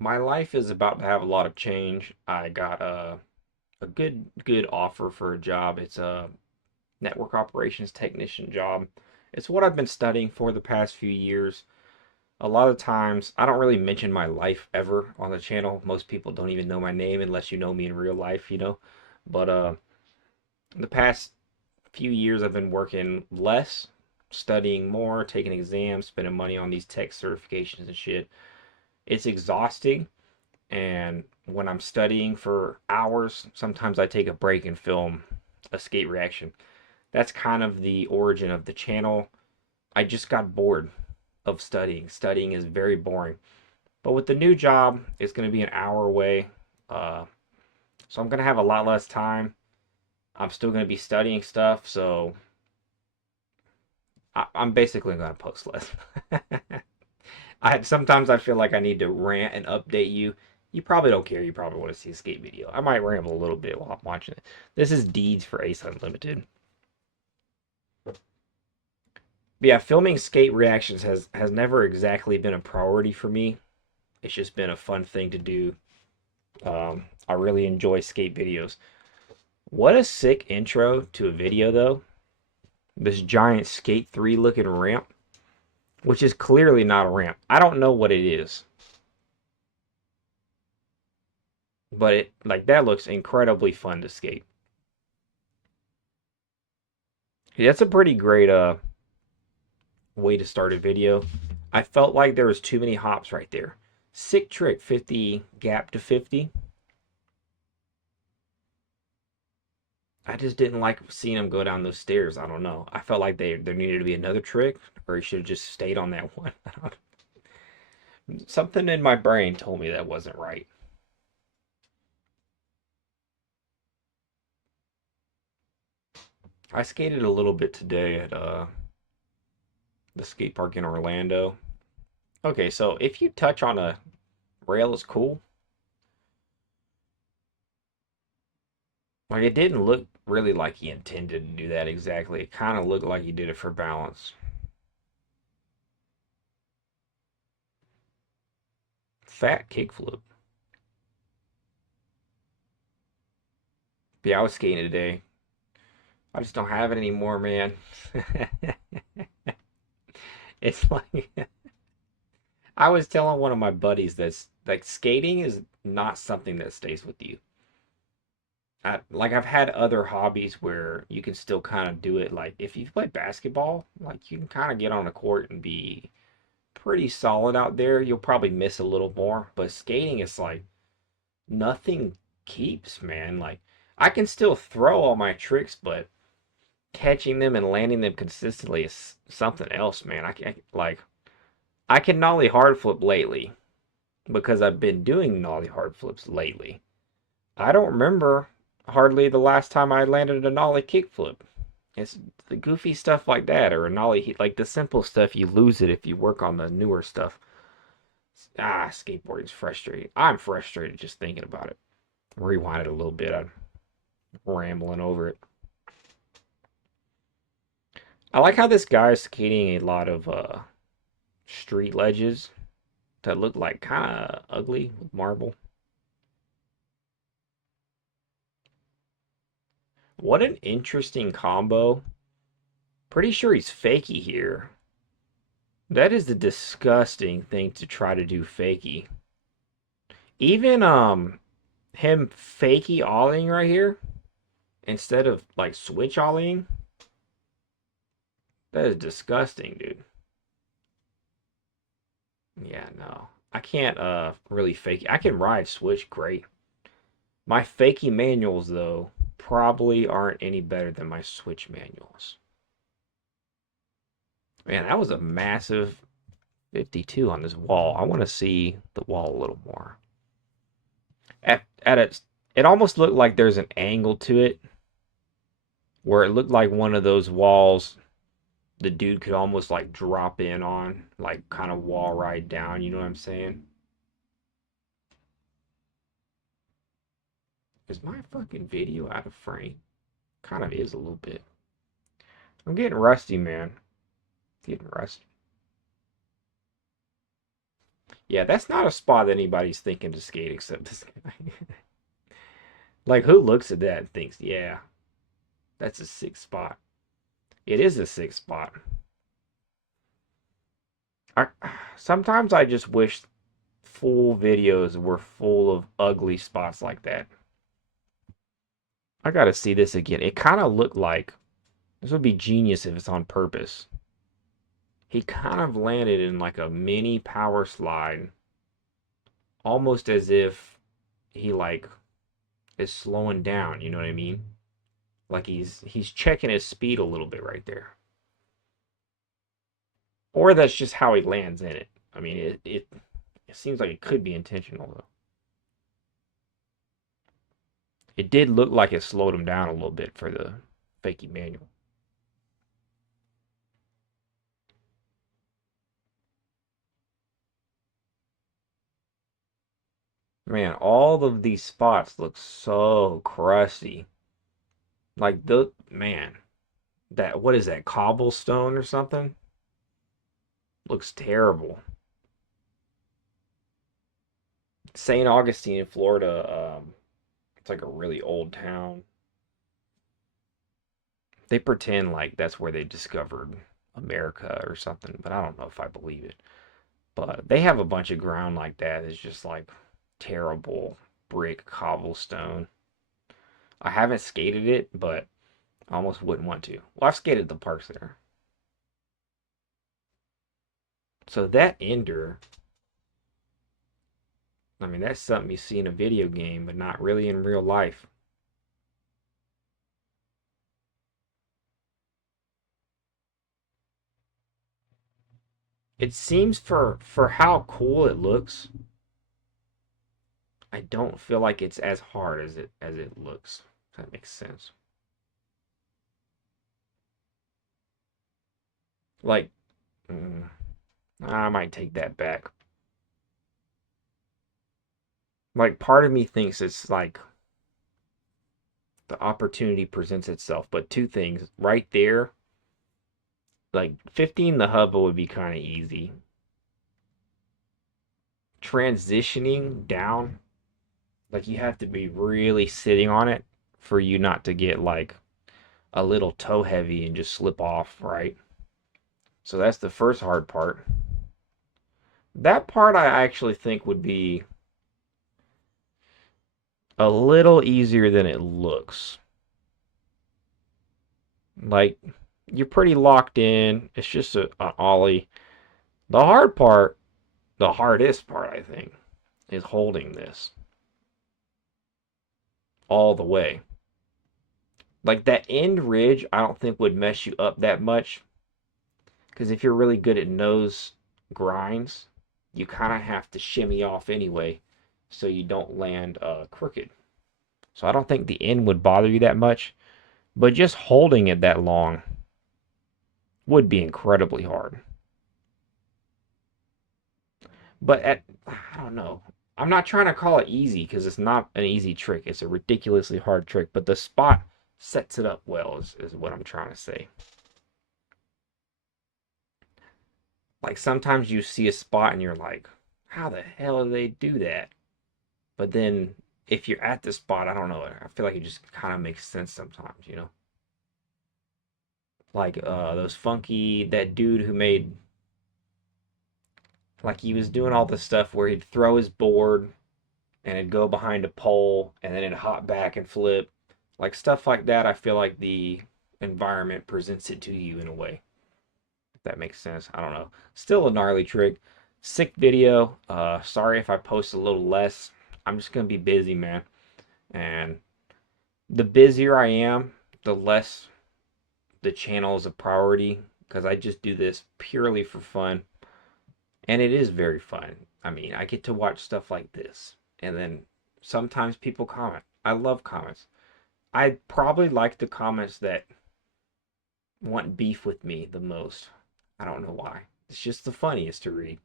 My life is about to have a lot of change. I got a good offer for a job. It's a network operations technician job. It's what I've been studying for the past few years. A lot of times, I don't really mention my life ever on the channel. Most people don't even know my name unless you know me in real life, you know. But the past few years, I've been working less, studying more, taking exams, spending money on these tech certifications and shit. It's exhausting. And when I'm studying for hours, sometimes I take a break and film a skate reaction. That's kind of the origin of the channel. I just got bored of studying. Studying is very boring. But with the new job, it's going to be an hour away. Uh, so I'm going to have a lot less time. I'm still going to be studying stuff. So I'm basically going to post less. Sometimes I feel like I need to rant and update you. You probably don't care. You probably want to see a skate video. I might ramble a little bit while I'm watching it. This is Deedz for Ace Unlimited. But yeah, filming skate reactions has never exactly been a priority for me. It's just been a fun thing to do. I really enjoy skate videos. What a sick intro to a video though. This giant Skate 3 looking ramp, which is clearly not a ramp. I don't know what it is. But it like that looks incredibly fun to skate. Yeah, that's a pretty great way to start a video. I felt like there was too many hops right there. Sick trick, 50 gap to 50. I just didn't like seeing him go down those stairs. I don't know. I felt like there needed to be another trick, or he should have just stayed on that one. Something in my brain told me that wasn't right. I skated a little bit today at the skate park in Orlando. Okay, so if you touch on a rail, it's cool. Like it didn't look really like he intended to do that exactly. It kind of looked like he did it for balance. Fat kickflip. Yeah, I was skating today. I just don't have it anymore, man. It's like I was telling one of my buddies that like skating is not something that stays with you. I've had other hobbies where you can still kind of do it. Like if you play basketball, like you can kind of get on a court and be pretty solid out there. You'll probably miss a little more, but skating is like nothing keeps, man. Like I can still throw all my tricks, but catching them and landing them consistently is something else, man. I can nollie hard flip lately because I've been doing nollie hard flips lately. I don't remember hardly the last time I landed a nollie kickflip. It's the goofy stuff like that, or a nollie, like the simple stuff. You lose it if you work on the newer stuff. Skateboarding's frustrating. I'm frustrated just thinking about it. Rewind it a little bit. I'm rambling over it. I like how this guy is skating a lot of street ledges that look like kind of ugly with marble. What an interesting combo. Pretty sure he's fakie here. That is a disgusting thing to try to do fakie. Even him fakie ollieing right here instead of like switch ollieing. That is disgusting, dude. Yeah, no. I can't really fake. I can ride switch great. My fakie manuals though probably aren't any better than my switch manuals. Man, that was a massive 52 on this wall. I want to see the wall a little more. At it almost looked like there's an angle to it where it looked like one of those walls the dude could almost like drop in on, like kind of wall ride down, you know what I'm saying? Is my fucking video out of frame? Kind of is a little bit. I'm getting rusty, man. Getting rusty. Yeah, that's not a spot that anybody's thinking to skate except this guy. Like, who looks at that and thinks, yeah, that's a sick spot? It is a sick spot. I, sometimes I just wish full videos were full of ugly spots like that. I gotta see this again. It kind of looked like this would be genius if it's on purpose. He kind of landed in like a mini power slide, almost as if he like is slowing down, you know what I mean? Like he's checking his speed a little bit right there. Or that's just how he lands in it. I mean, it seems like it could be intentional though. It did look like it slowed him down a little bit for the fakie manual. Man, all of these spots look so crusty. Like the man, that what is that, cobblestone or something? Looks terrible. St. Augustine, Florida. It's like a really old town. They pretend like that's where they discovered America or something, but I don't know if I believe it. But they have a bunch of ground like that. It's just like terrible brick cobblestone. I haven't skated it, but I almost wouldn't want to. Well, I've skated the parks there. So that ender, I mean, that's something you see in a video game, but not really in real life. It seems for how cool it looks, I don't feel like it's as hard as it looks. If that makes sense. Like, mm, I might take that back. Like, part of me thinks it's like the opportunity presents itself, but two things right there, like 15 the hubba would be kind of easy. Transitioning down, like you have to be really sitting on it for you not to get like a little toe heavy and just slip off, right? So that's the first hard part. That part I actually think would be a little easier than it looks. Like you're pretty locked in. It's just an ollie. The hard part, the hardest part, I think, is holding this all the way. Like that end ridge, I don't think would mess you up that much. Because if you're really good at nose grinds, you kind of have to shimmy off anyway so you don't land crooked. So I don't think the end would bother you that much. But just holding it that long would be incredibly hard. But I don't know. I'm not trying to call it easy because it's not an easy trick. It's a ridiculously hard trick. But the spot sets it up well, is what I'm trying to say. Like sometimes you see a spot and you're like, how the hell do they do that? But then if you're at the spot, I don't know. I feel like it just kind of makes sense sometimes, you know? Like those funky, that dude who made, like he was doing all this stuff where he'd throw his board and it'd go behind a pole and then it'd hop back and flip. Like stuff like that, I feel like the environment presents it to you in a way. If that makes sense. I don't know. Still a gnarly trick. Sick video. Sorry if I post a little less. I'm just gonna be busy, man. And the busier I am, the less the channel is a priority because I just do this purely for fun. And it is very fun. I mean, I get to watch stuff like this. And then sometimes people comment. I love comments. I probably like the comments that want beef with me the most. I don't know why. It's just the funniest to read.